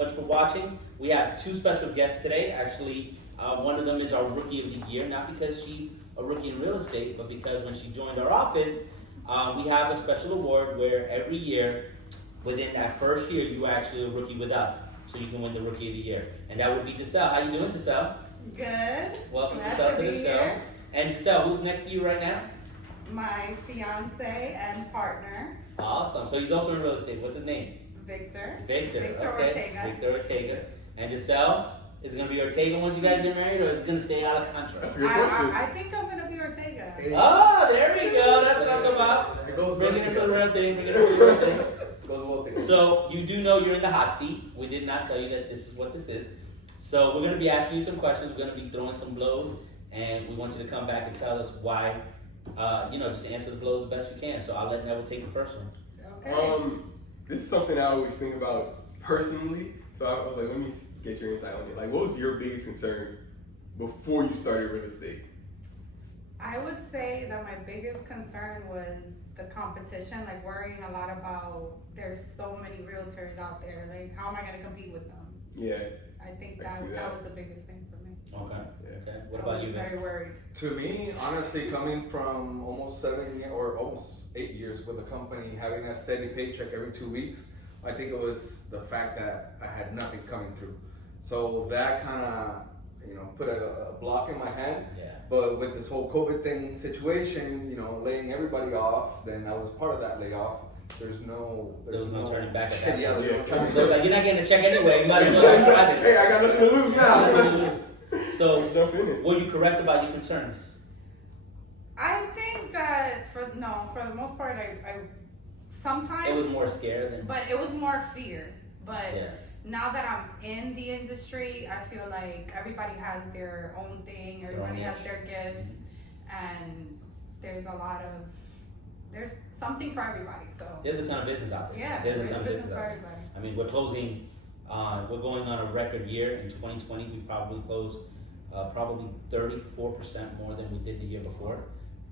much for watching. We have two special guests today. Actually, one of them is our Rookie of the Year, not because she's a rookie in real estate, but because when she joined our office, we have a special award where every year, within that first year, you are actually a rookie with us, so you can win the Rookie of the Year. And that would be Gissel. How you doing, Gissel? Good. Welcome, Glad Gissel, to be the show. here. And Gissel, who's next to you right now? My fiance and partner, Awesome. So he's also in real estate. What's his name? Victor. Victor. Okay. Ortega. Victor Ortega. And Gissel, is it going to be Ortega once you guys get married, or is it going to stay out of contract? That's a good question. I think I'm gonna be Ortega. Oh, there we go. That's what I'm talking about. It goes Bring well it for the together. real thing. Bring it for the real thing. It goes well together. So you do know you're in the hot seat. We did not tell you that this is what this is. So we're going to be asking you some questions. We're going to be throwing some blows, and we want you to come back and tell us why. Just answer the blows the best you can. So I'll let Neville take the first one. Okay. This is something I always think about personally. So I was like, let me get your insight on it. Like, what was your biggest concern before you started real estate? I would say that my biggest concern was the competition, like worrying a lot about there's so many realtors out there. Like, how am I gonna compete with them? Yeah. I think I see that that. was the biggest thing for me. Okay. Yeah. Okay. What I about was you, very Vic? worried. To me, honestly, coming from almost 7 years or almost 8 years with the company, having a steady paycheck every 2 weeks, I think it was the fact that I had nothing coming through. So that kind of, put a block in my head. Yeah. But with this whole COVID thing situation, laying everybody off, then I was part of that layoff. There was no turning back at that Yeah, point. there's no turning So like you're not getting a check anyway. You might as Yeah, well exactly. try this. Hey, I got nothing to lose now. So Let's jump in it. were you correct about your concerns? I think that for the most part, I sometimes It was more scared than. but it was more fear. But Yeah. now that I'm in the industry, I feel like everybody has their own thing, everybody has niche. their gifts, and there's something for everybody. So There's a ton of business out there. yeah, There's a ton of business for out there. everybody. I mean, we're going on a record year in 2020. We probably closed probably 34% more than we did the year before.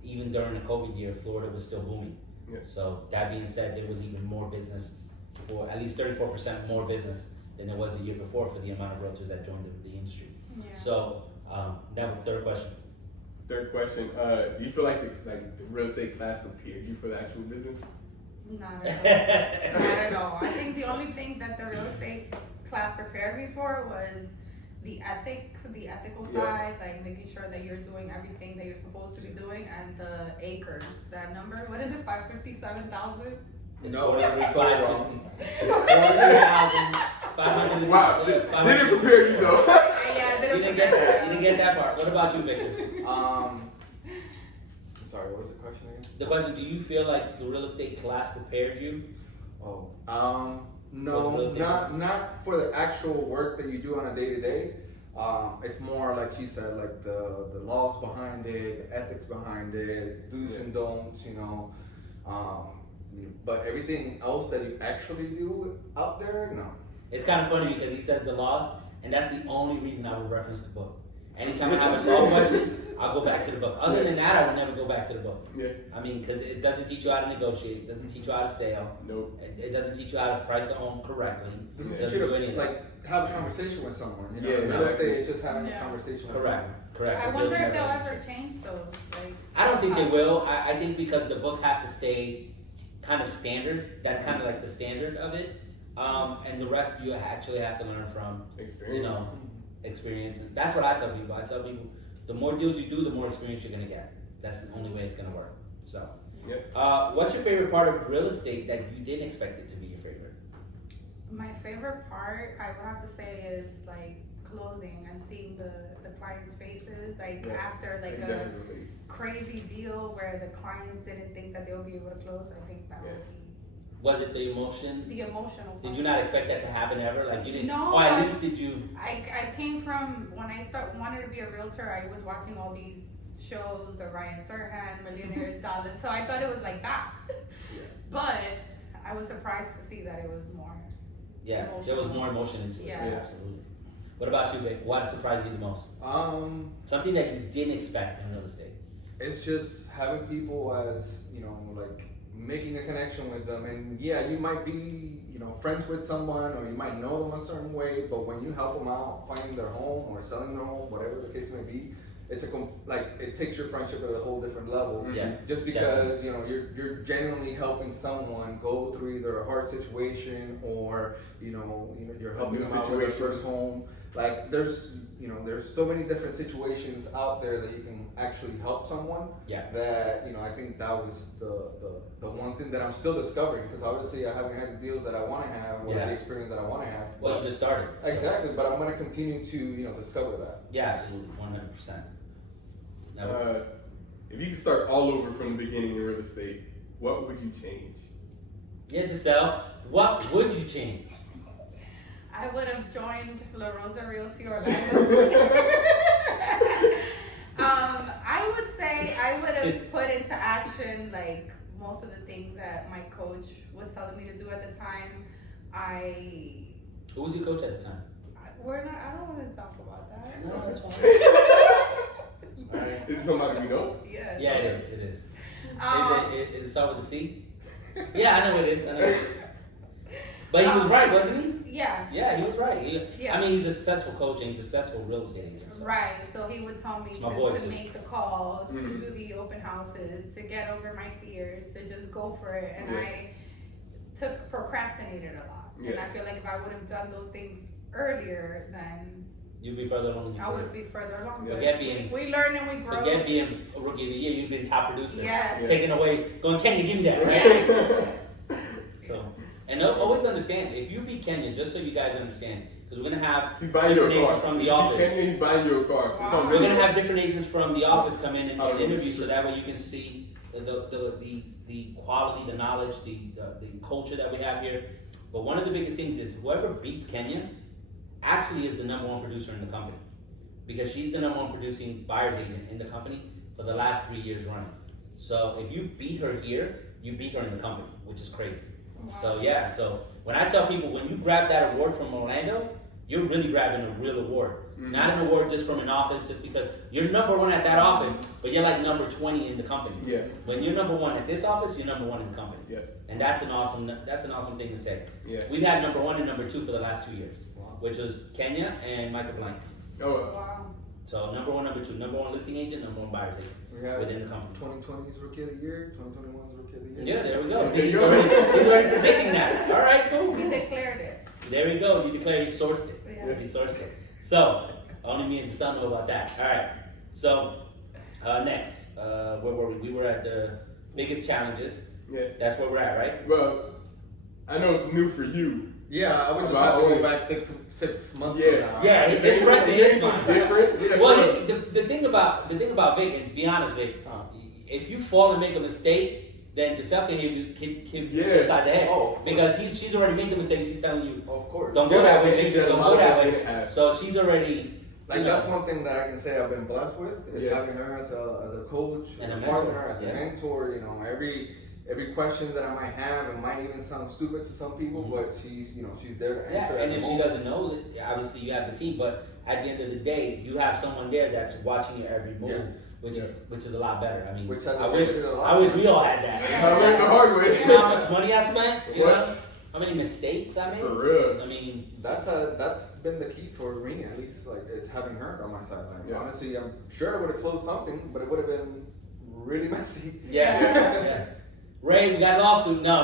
Even during the COVID year, Florida was still booming. Yeah. So that being said, there was even more business, for at least 34% more business than there was the year before for the amount of realtors that joined the industry. Yeah. So now the third question. Third question. Do you feel like the real estate class prepared you for the actual business? Not at all. Not at all. I think the only thing that the real estate class prepared me for was the ethics, the ethical Yeah. side, like making sure that you're doing everything that you're supposed to be doing, and the acres. That number, what is it, 557,000? It's No, that's so 40,550. wrong. It's 40,500. Wow. Didn't prepare you though. Yeah, I You didn't get that. You didn't get that part. What about you, Victor? I'm sorry, what was the question again? The question: do you feel like the real estate class prepared you? Oh, For the no, real estate not business. not for the actual work that you do on a day to day. It's more like he said, like the laws behind it, the ethics behind it, do's and don'ts, But everything else that you actually do out there, no. It's kind of funny because he says the laws, and that's the only reason I would reference the book. Anytime I have a law question, I'll go back to the book. Other than that, I would never go back to the book. Yeah. I mean, because it doesn't teach you how to negotiate. It doesn't teach you how to sell. Nope. It doesn't teach you how to price a home correctly. Does It it teach doesn't you do to any of that. have a conversation with someone? Yeah, real exactly. estate is just having a Yeah. conversation with Correct. someone. Correct. I We're wonder building if they'll that ever relationship. change those. Like, I don't think they will. I think because the book has to stay kind of standard. That's kind of like the standard of it. And the rest you actually have to learn from Experience. experience. And that's what I tell people. I tell people the more deals you do, the more experience you're gonna get. That's the only way it's gonna work. So, Yep. what's your favorite part of real estate that you didn't expect it to be your favorite? my favorite part, I would have to say, is like closing and seeing the clients' faces, like Yeah. after like a Definitely. crazy deal where the clients didn't think that they would be able to close. I think that Yeah. would be Was it the emotion? the emotional part. Did you not expect that to happen ever? Like you didn't? No, Or at I- least did you? I came from, when I wanted to be a realtor, I was watching all these shows, the Ryan Serhant, Millionaire Dollar, so I thought it was like that. Yeah. But I was surprised to see that it was more. Yeah, there was more emotion into it. Yeah. Yeah, absolutely. What about you, Vic? What surprised you the most? Something that you didn't expect in real estate. It's just having people as, like making a connection with them. And yeah, you might be, friends with someone, or you might know them a certain way, but when you help them out finding their home or selling their home, whatever the case may be, it's it takes your friendship at a whole different level. Yeah, just because you're genuinely helping someone go through either a hard situation, or you're helping them out with their first home. Like there's so many different situations out there that you can actually help someone. Yeah. That I think that was the one thing that I'm still discovering, because obviously I haven't had the deals that I want to have, or the experience that I want to have. Well, you just started. So. Exactly, but I'm going to continue to discover that. Yeah, absolutely, 100%. If you could start all over from the beginning in real estate, what would you change? Yeah, Gissel, what would you change? I would have joined La Rosa Realty Orlando. I would say I would have put into action like most of the things that my coach was telling me to do at the time. Who was your coach at the time? I don't want to talk about that. No, that's fine. Is it somebody we know? Yeah. Yeah, it is. Is it start with a C? Yeah, I know it is. But he was right, wasn't he? Yeah. Yeah, he was right. Yeah. I mean, he's a successful coach and he's a successful real estate agent. So. Right. So he would tell me to make the calls, to do the open houses, to get over my fears, to just go for it. And I procrastinated a lot. Yeah. And I feel like if I would have done those things earlier, then you'd be further along. I would be further along. Forget being. We learn and we grow. Forget being a rookie of the year. You've been top producer. Yes. Taking away, going, Kenya, give me that. Right? Yeah. So, and always understand, if you beat Kenya, just so you guys understand, because we're gonna have he's buying you a car. From the office. Kenya, he's buying you a car. Wow. We're gonna have different agents from the office come in and interview, so that way you can see the quality, the knowledge, the culture that we have here. But one of the biggest things is whoever beats Kenya actually is the #1 producer in the company, because she's the #1 producing buyer's agent in the company for the last 3 years running. So if you beat her here, you beat her in the company, which is crazy. Wow. So yeah, so when I tell people, when you grab that award from Orlando, you're really grabbing a real award. Mm-hmm. Not an award just from an office, just because you're #1 at that office, but you're like number 20 in the company. Yeah. When you're #1 at this office, you're #1 in the company. Yeah. And that's an awesome thing to say. Yeah. We've had #1 and #2 for the last 2 years, which was Kenya and Michael Blank. Oh. Wow. So #1, #2, #1 listing agent, #1 buyer's agent within the company. 2020's Rookie of the Year, 2021's Rookie of the Year. Yeah, there we go. See, he's already predicting that. All right, cool. He declared it. There we go. You declared he sourced it. Yeah. He sourced it. So, only me and Gissel know about that. All right. So, next, where were we? We were at the biggest challenges. Yeah. That's where we're at, right? Well, I know it's new for you. Yeah, I would just have to go back six months from now. Yeah, it's fresh in his mind. Different. Yeah, well, the thing about Vic, and be honest, Vic, if you fall and make a mistake, then Gissel can hit you upside the head. Oh, because she's already made the mistake. She's telling you, of course, don't go that way, Vic, don't go that way. So she's already. Like that's one thing that I can say I've been blessed with is having her as a coach, and a partner, as a mentor. Every question that I might have, it might even sound stupid to some people, but she's there to answer. Yeah, and if she doesn't know, obviously you have the team. But at the end of the day, you have someone there that's watching your every move, which is a lot better. I mean, I wish we all had that. I learned the hard way. You know how much money I spent? You know how many mistakes I made? For real. I mean, that's been the key for me, at least. Like it's having her on my sideline. Yeah. Honestly, I'm sure I would have closed something, but it would have been really messy. Yeah. Ray, we got a lawsuit. No,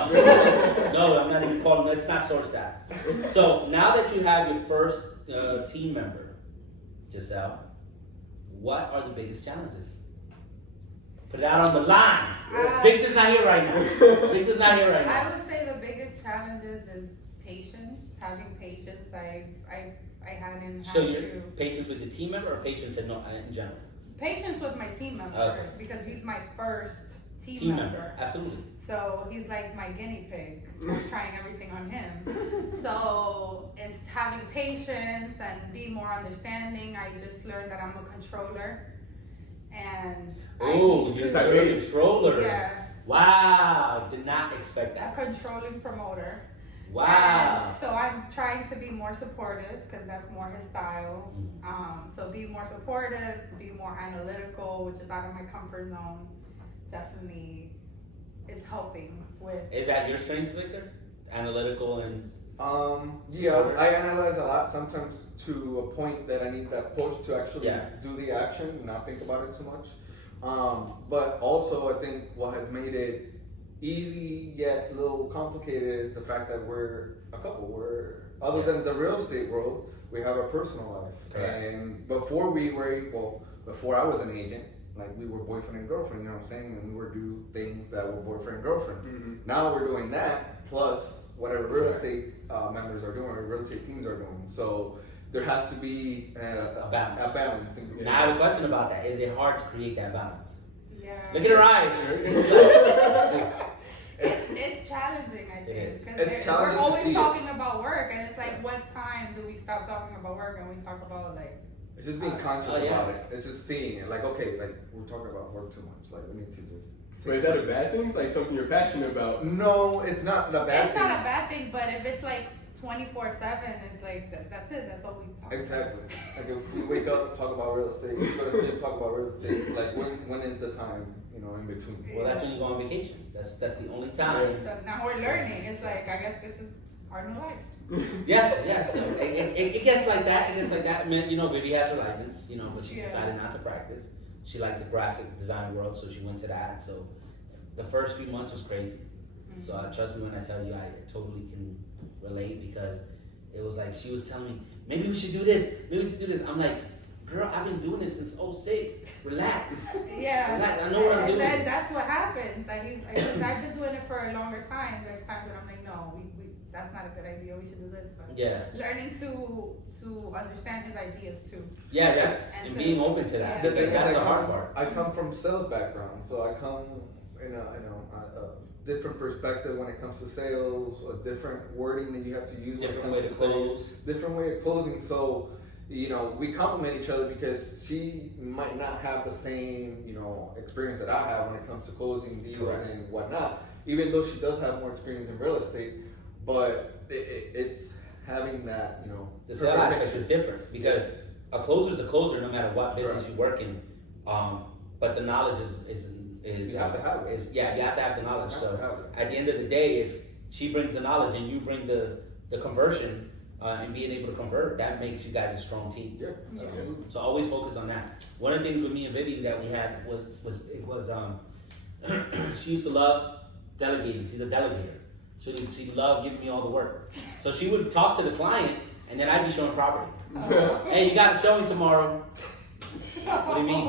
no, I'm not even calling. Let's not source that. So now that you have your first team member, Gissel, what are the biggest challenges? Put it out on the line. Victor's not here right now. I would say the biggest challenges is patience. Having patience. I hadn't had So your patience with the team member, or patience in general? Patience with my team member because he's my first team member. Absolutely. So he's like my guinea pig. I'm trying everything on him. So it's having patience and be more understanding. I just learned that I'm a controller. And you're a controller. Yeah. Wow, did not expect that. A controlling promoter. Wow. And so I'm trying to be more supportive because that's more his style. So be more supportive, be more analytical, which is out of my comfort zone. Definitely is helping with. Is that your strengths, Victor? Analytical and Yeah, I analyze a lot sometimes to a point that I need that push to actually do the action and not think about it too much. But also I think what has made it easy yet a little complicated is the fact that we're a couple. We're other than the real estate world, we have a personal life. Correct. And before before I was an agent, like we were boyfriend and girlfriend, you know what I'm saying? And we were do things that were boyfriend and girlfriend. Mm-hmm. Now we're doing that plus whatever real estate members are doing or real estate teams are doing. So there has to be a balance. A balance. Now I have a question about that. Is it hard to create that balance? Yeah. Look at her eyes. It's challenging, I think. It is. 'Cause It's challenging we're to always see it. talking about work, and it's like, what time do we stop talking about work and we talk about like? It's just being conscious Oh, yeah. about it. It's just seeing it. Like, okay, like we're talking about work too much. Like, we need to just. But is that a bad thing? It's like something you're passionate about. No, it's not the bad It's thing. not a bad thing, but if it's like 24/7, it's like that's it. That's all we talk. Exactly. Like if we wake up, talk about real estate, go to sleep, talk about real estate. Like when is the time, in between? Well, that's when you go on vacation. That's the only time. So now we're learning. It's like, I guess this is our new life. Yeah. So it gets like that. It gets like that. I mean, Vivi has her license, but she Yeah. decided not to practice. She liked the graphic design world, so she went to that. So the first few months was crazy. So trust me when I tell you, I totally can relate because it was like she was telling me, maybe we should do this. Maybe we should do this. I'm like, girl, I've been doing this since 06. Relax. Yeah. Relax. I know what I'm doing. And then that's what happens. Like because I've been doing it for a longer time. There's times when I'm like, no, we that's not a good idea. We should do this. But Yeah. learning to understand his ideas too. Yeah, that's And and so- being open to that. Yeah. The Because thing is, that's the hard part. I come from sales background, so I come in a different perspective when it comes to sales, a different wording that you have to use Different when way it to comes to sales, close. different way of closing. So, we complement each other because she might not have the same, experience that I have when it comes to closing deals Correct. and whatnot. Even though she does have more experience in real estate, but it's having that, The sales perfect aspect mix. is different because a closer's a closer no matter what business Right. you work in. But the knowledge is You have to have it. you have to have the knowledge. You have So to have it. at the end of the day, if she brings the knowledge and you bring the conversion and being able to convert, that makes you guys a strong team. Yeah, Yeah. absolutely. So always focus on that. One of the things with me and Vivi that we had was she used to love delegating. She's a delegator. She loved giving me all the work. So she would talk to the client and then I'd be showing property. Hey, you got a showing tomorrow. What do you mean?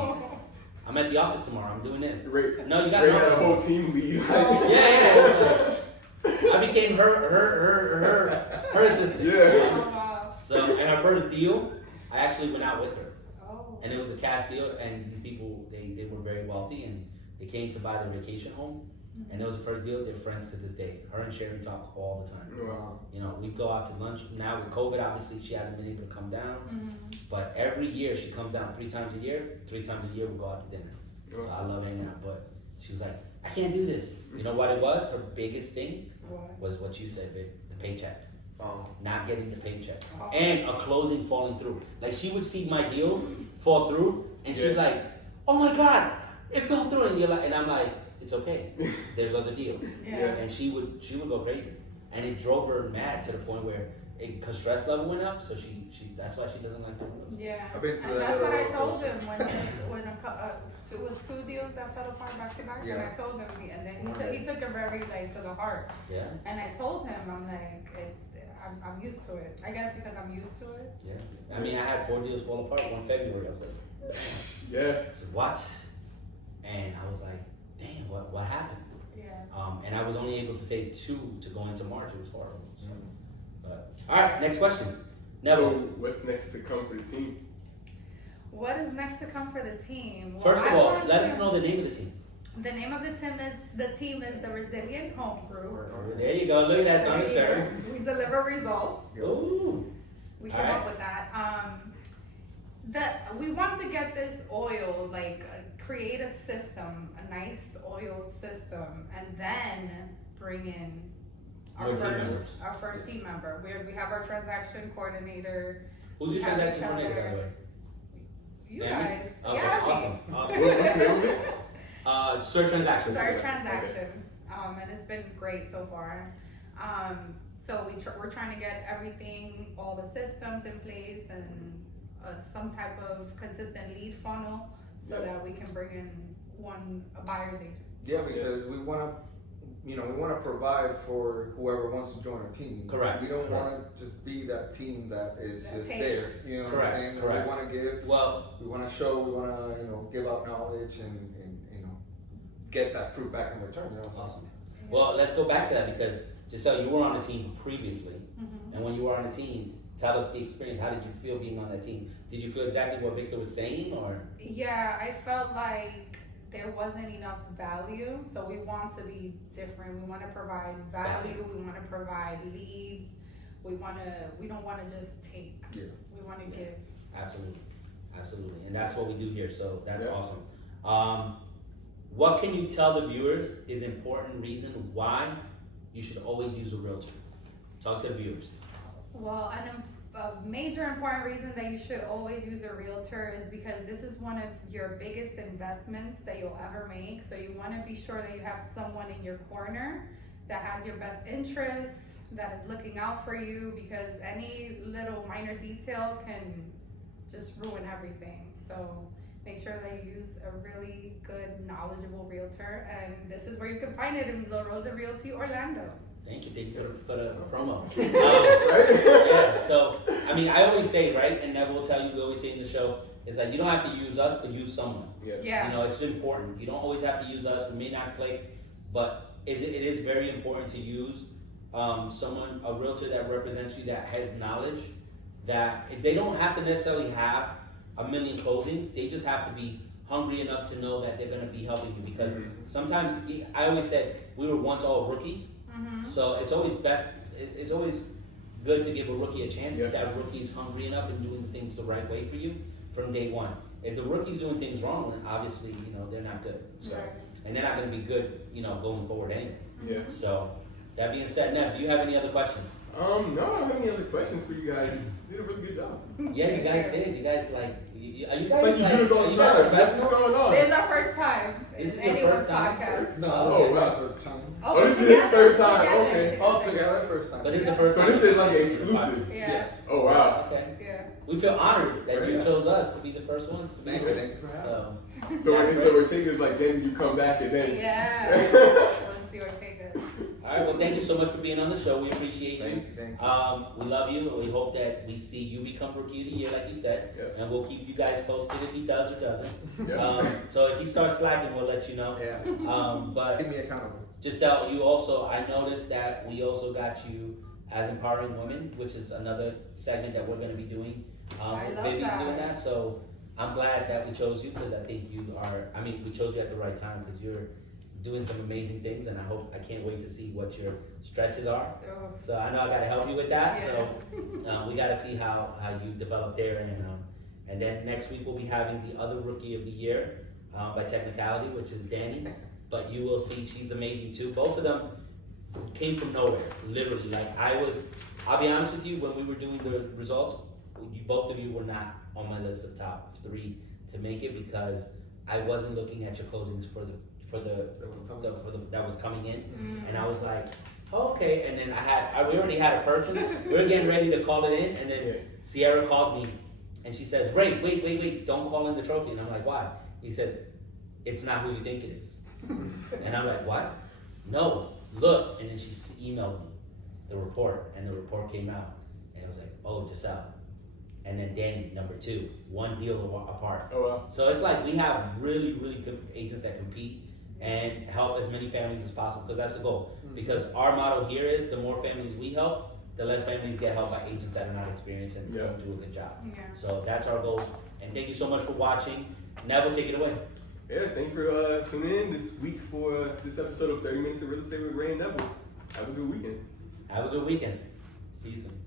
I'm at the office tomorrow. I'm doing this. Ray, No, you got Ray an had a office. whole team lead. Yeah. I became her assistant. Yeah. Oh wow. So in our first deal, I actually went out with her. Oh. And it was a cash deal, and these people, they were very wealthy, and they came to buy their vacation home, and it was the first deal. They're friends to this day. Her and Sherry talk all the time. Wow. We'd go out to lunch. Now with COVID, obviously, she hasn't been able to come down, Mhm. but every year she comes down 3 times a year. 3 times a year we'll go out to dinner. So I love hanging out, but she was like, I can't do this. You know what it was? Her biggest thing What? was what you said, Vic, the paycheck. Um, Not getting the paycheck. Oh. And a closing falling through. Like she would see my deals fall through and she'd Yeah. like, oh my God, it fell through. And you're like, and I'm like, it's okay. There's other deals. Yeah. And she would go crazy. And it drove her mad to the point where cause stress level went up, so she that's why she doesn't like doing those. Yeah. I've been through And that that's what I little told process. him when it was 2 deals that fell apart back to back, and Yeah. I told him, and then he took it very like to the heart. Yeah. And I told him, I'm like, I'm used to it. I guess because I'm used to it. Yeah. I mean, I had 4 deals fall apart. One February, I was like, Yeah. I said, what? And I was like, damn, what happened? Yeah. And I was only able to save 2 to go into March. It was horrible. So. But all right, next question. So Never. what's next to come for the team? What is next to come for the team? Well, First of I all, want let to- us know the name of the team. The name of the team is the Resilient Home Group. There you go. Look at that. It's on the shirt. We deliver results. Ooh. We came Alright. up with that. We want to get this oil, create a system, a nice oiled system, and then bring in our More team members. first team member. We have our transaction coordinator. Who's your Have transaction each coordinator, by the other. way? You Amy? guys. Okay, yeah, awesome. me. Awesome. What's the name of it? Sir Transactions. Start Okay. transaction. and it's been great so far. So we're trying to get everything, all the systems in place, and some type of consistent lead funnel, so that we can bring in a buyer's agent. Yeah, because we want to provide for whoever wants to join our team. Correct. We don't want to just be that team that is That just takes. there. You know what I'm saying? Correct. We want to give. Well, We want to show. We want to give out knowledge and get that fruit back in return. You know. awesome. Well, let's go back to that because Gissel, you were on a team previously, and when you were on a team, tell us the experience. How did you feel being on that team? Did you feel exactly what Victor was saying, or? Yeah, I felt like there wasn't enough value, so we want to be different. We want to provide value. We want to provide leads. We don't want to just take. Yeah. We want to give. Absolutely, and that's what we do here. So that's awesome. What can you tell the viewers is important reason why you should always use a realtor? Talk to the viewers. Well, a major important reason that you should always use a realtor is because this is one of your biggest investments that you'll ever make. So you want to be sure that you have someone in your corner that has your best interest, that is looking out for you, because any little minor detail can just ruin everything. So make sure that you use a really good, knowledgeable realtor, and this is where you can find it in La Rosa Realty Orlando. Thank you for the promo. Right? Yeah, so, I mean, I always say, right, and Nev will tell you, we always say in the show, is like, you don't have to use us, but use someone. Yeah. You know, it's important. You don't always have to use us. We may not click, but it is very important to use someone, a realtor that represents you, that has knowledge, that they don't have to necessarily have a million closings. They just have to be hungry enough to know that they're going to be helping you, because sometimes, I always said, we were once all rookies. So it's always it's always good to give a rookie a chance if that rookie is hungry enough and doing things the right way for you from day one. If the rookie's doing things wrong, then obviously, they're not good. So, and they're not going to be good, going forward anyway. Yeah. So, that being said, Nev, do you have any other questions? No, I don't have any other questions for you guys. You did a really good job. Yeah, you guys did. You guys, are you guys, It's like you do this all are the you time. What's professionals? going on? This is our first time. This is in your anyone's first time? podcast. No, Oh, wow. third time. Oh, this is his third time. Together, Okay. All together, first time. But this is the first So time. this is like an exclusive. Yeah. Yes. Oh, wow. Okay. Yeah. We feel honored that you Yeah. chose us to be the first ones to be Thank you here. for having So, us. So That's it's great. the Ortega's like, then you come back and then. Yeah. Once the Ortega. all right. Well, thank you so much for being on the show. We appreciate you. Thank you. We love you. We hope that we see you become Rookie of the Year, like you said, Yep. and we'll keep you guys posted if he does or doesn't. Yep. So if he starts slacking, we'll let you know. Yeah. But Keep me accountable. Giselle, you also, I noticed that we also got you as Empowering Women, which is another segment that we're going to be doing. I love Vivi's that. doing that, so I'm glad that we chose you, because I think we chose you at the right time, because you're doing some amazing things, and I can't wait to see what your stretches are. Oh. So I know I got to help you with that. Yeah. So we got to see how you develop there, and then next week we'll be having the other Rookie of the Year by technicality, which is Danny. But you will see she's amazing too. Both of them came from nowhere, literally. Like I'll be honest with you, when we were doing the results, both of you were not on my list of top 3 to make it, because I wasn't looking at your closings for the that was coming in, and I was like, oh, okay. And then we already had a person. We were getting ready to call it in, and then Sierra calls me, and she says, Ray, wait, don't call in the trophy. And I'm like, why? He says, it's not who you think it is. And I'm like, what? No, look. And then she emailed me the report, and the report came out, and it was like, oh, Gissel. And then Danny, number 2, one deal apart. Oh, wow. So it's like we have really, really good agents that compete and help as many families as possible, because that's the goal. Because our motto here is, the more families we help, the less families get helped by agents that are not experienced and don't do a good job. Yeah. So that's our goal. And thank you so much for watching. Neville, take it away. Yeah, thank you for tuning in this week for this episode of 30 Minutes of Real Estate with Ray and Neville. Have a good weekend. Have a good weekend. See you soon.